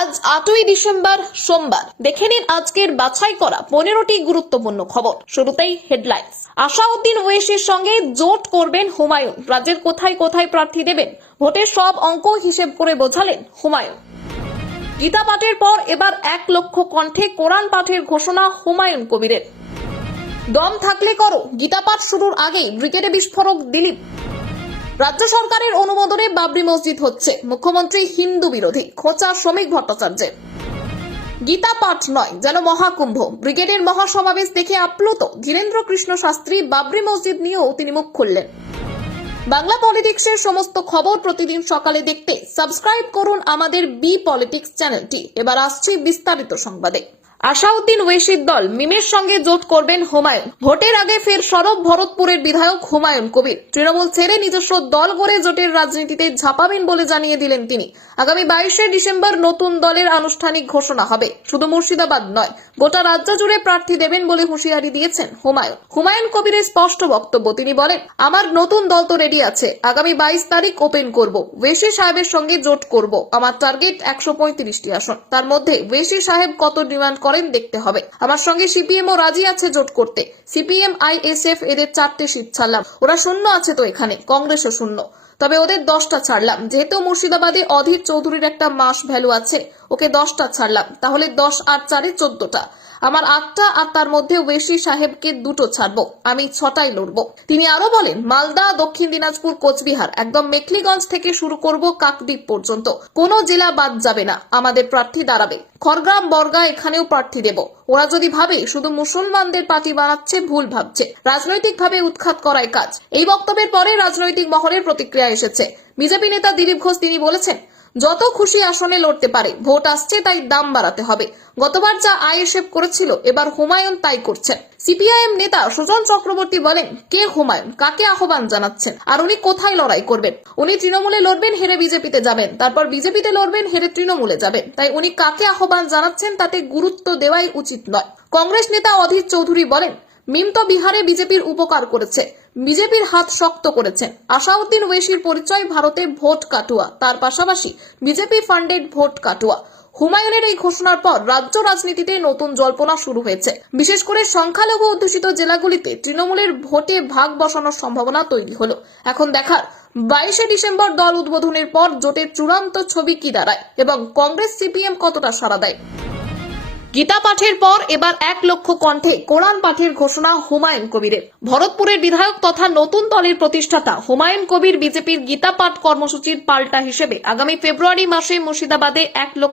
আজ 8ই ডিসেম্বর সোমবার। দেখে নিন আজকের বাছাই করা 15টি গুরুত্বপূর্ণ খবর। শুরুতেই হেডলাইন্স। আসাউদ্দিন ওয়েসির সঙ্গে জোট করবেন হুমায়ুন। রাজ্যের কোথায় কোথায় প্রার্থী দেবেন, ভোটের সব অঙ্ক হিসেব করে বোঝালেন হুমায়ুন। গীতা পাঠের পর এবার 1 লক্ষ কণ্ঠে কোরআন পাঠের ঘোষণা হুমায়ুন কবিরের। দম থাকলে করো, গীতা পাঠ শুরুর আগেই ব্রিগেডে বিস্ফোরক দিলীপ। রাজ্য সরকারের অনুমোদনে বাবরি মসজিদ হচ্ছে, মুখ্যমন্ত্রী হিন্দু বিরোধী, খোঁচা শ্রমিক ভট্টাচার্যের। গীতা পাঠ নয়, যেন মহাকুম্ভ। ব্রিগেডের মহাসমাবেশ দেখে আপ্লুত ধীরেন্দ্র কৃষ্ণ শাস্ত্রী। বাবরি মসজিদ নিয়েও তিনি মুখ খুললেন। বাংলা পলিটিক্সের সমস্ত খবর প্রতিদিন সকালে দেখতে সাবস্ক্রাইব করুন আমাদের বি পলিটিক্স চ্যানেলটি। এবার আসছি বিস্তারিত সংবাদে। আসাউদ্দিন ওয়েসির দল মিমের সঙ্গে জোট করবেন হুমায়ুন। ভোটের আগে ফের সরব ভরতপুরের বিধায়ক হুমায়ুন কবির। তৃণমূল ছেড়ে নিজস্ব দল গড়ে জোটের রাজনীতিতে ঝাঁপাবেন বলে জানিয়ে দিলেন তিনি। আগামী 22শে ডিসেম্বর নতুন দলের আনুষ্ঠানিক ঘোষণা হবে। শুধু মুর্শিদাবাদ নয়, গোটা রাজ্য জুড়ে প্রার্থী দেবেন বলে হুঁশিয়ারি দিয়েছেন হুমায়ুন। হুমায়ুন কবিরের স্পষ্ট বক্তব্য। তিনি বলেন, আমার নতুন দল তো রেডি আছে, আগামী 22 তারিখ ওপেন করব। ওয়েসি সাহেবের সঙ্গে জোট করব। আমার টার্গেট 135টি আসন। তার মধ্যে ওয়েসি সাহেব কত ডিমান্ড দেখতে হবে। আমার সঙ্গে সিপিএম ও রাজি আছে জোট করতে। সিপিএম আইএসএফ এদের 4টে সিট ছাড়লাম, ওরা শূন্য আছে তো এখানে, কংগ্রেসও শূন্য, তবে ওদের 10টা ছাড়লাম। যেহেতু মুর্শিদাবাদে অধীর চৌধুরীর একটা মাস ভ্যালু আছে, ওকে 10টা ছাড়লাম, তাহলে 10 আর 4 14টা। আমার 8টা, আর তার মধ্যে ওয়েসি সাহেবকে 2টো ছাড়বো। আমি 6টাই লড়বো। তিনি আরো বলেন, মালদা, দক্ষিণ দিনাজপুর, কোচবিহার, একদম মেখলিগঞ্জ থেকে শুরু করব কাকদ্বীপ পর্যন্ত, কোনো জেলা বাদ যাবে না। আমাদের প্রার্থী দাঁড়াবে। খড়গ্রাম, বর্গা, এখানেও প্রার্থী দেব। ওরা যদি ভাবে শুধু মুসলমানদের পার্টি বানাচ্ছে, ভুল ভাবছে। রাজনৈতিকভাবে উৎখাত করাই কাজ। এই বক্তব্যের পরে রাজনৈতিক মহলের প্রতিক্রিয়া এসেছে। বিজেপি নেতা দিলীপ ঘোষ তিনি বলেছেন, যত খুশি আসনে লড়তে পারে, ভোট আসছে তাই দাম বাড়াতে হবে। গতবার যা আইএসএফ করেছিল, এবার হুমায়ুন তাই করছেন। সিপিআইএম নেতা সুজন চক্রবর্তী বলেন, কে হুমায়ুন, কাকে আহ্বান জানাচ্ছেন, আর উনি কোথায় লড়াই করবেন? উনি তৃণমূলে লড়বেন, হেরে বিজেপিতে যাবেন, তারপর বিজেপিতে লড়বেন, হেরে তৃণমূলে যাবেন। তাই উনি কাকে আহ্বান জানাচ্ছেন তাতে গুরুত্ব দেওয়াই উচিত নয়। কংগ্রেস নেতা অধীর চৌধুরী বলেন, মিম তো বিহারে বিজেপির উপকার করেছে, বিজেপির হাত শক্ত করেছেন। আসাউদ্দিন ওয়েসির পরিচয় ভারতে ভোট কাটুয়া, তার পাশাপাশি বিজেপি ফান্ডেড ভোট কাটুয়া। হুমায়ুনের এই ঘোষণার পর রাজ্য রাজনীতিতে নতুন জল্পনা শুরু হয়েছে। বিশেষ করে সংখ্যালঘু অধ্যুষিত জেলাগুলিতে তৃণমূলের ভোটে ভাগ বসানোর সম্ভাবনা তৈরি হলো। এখন দেখার 22শে ডিসেম্বর দল উদ্বোধনের পর জোটের চূড়ান্ত ছবি কি দাঁড়ায় এবং কংগ্রেস সিপিএম কতটা সাড়া দেয়। গীতা পাঠের পর এবার 1 লক্ষ কণ্ঠে কোরআন পাঠের ঘোষণা হুমায়ুন কবিরের। ভরতপুরের বিধায়ক তথা নতুন দলের প্রতিষ্ঠাতা হুমায়ুন কবির বিজেপির গীতা পাঠ কর্মসূচির পাল্টা হিসেবে আগামী ফেব্রুয়ারি মাসে মুর্শিদাবাদে 1 লক্ষ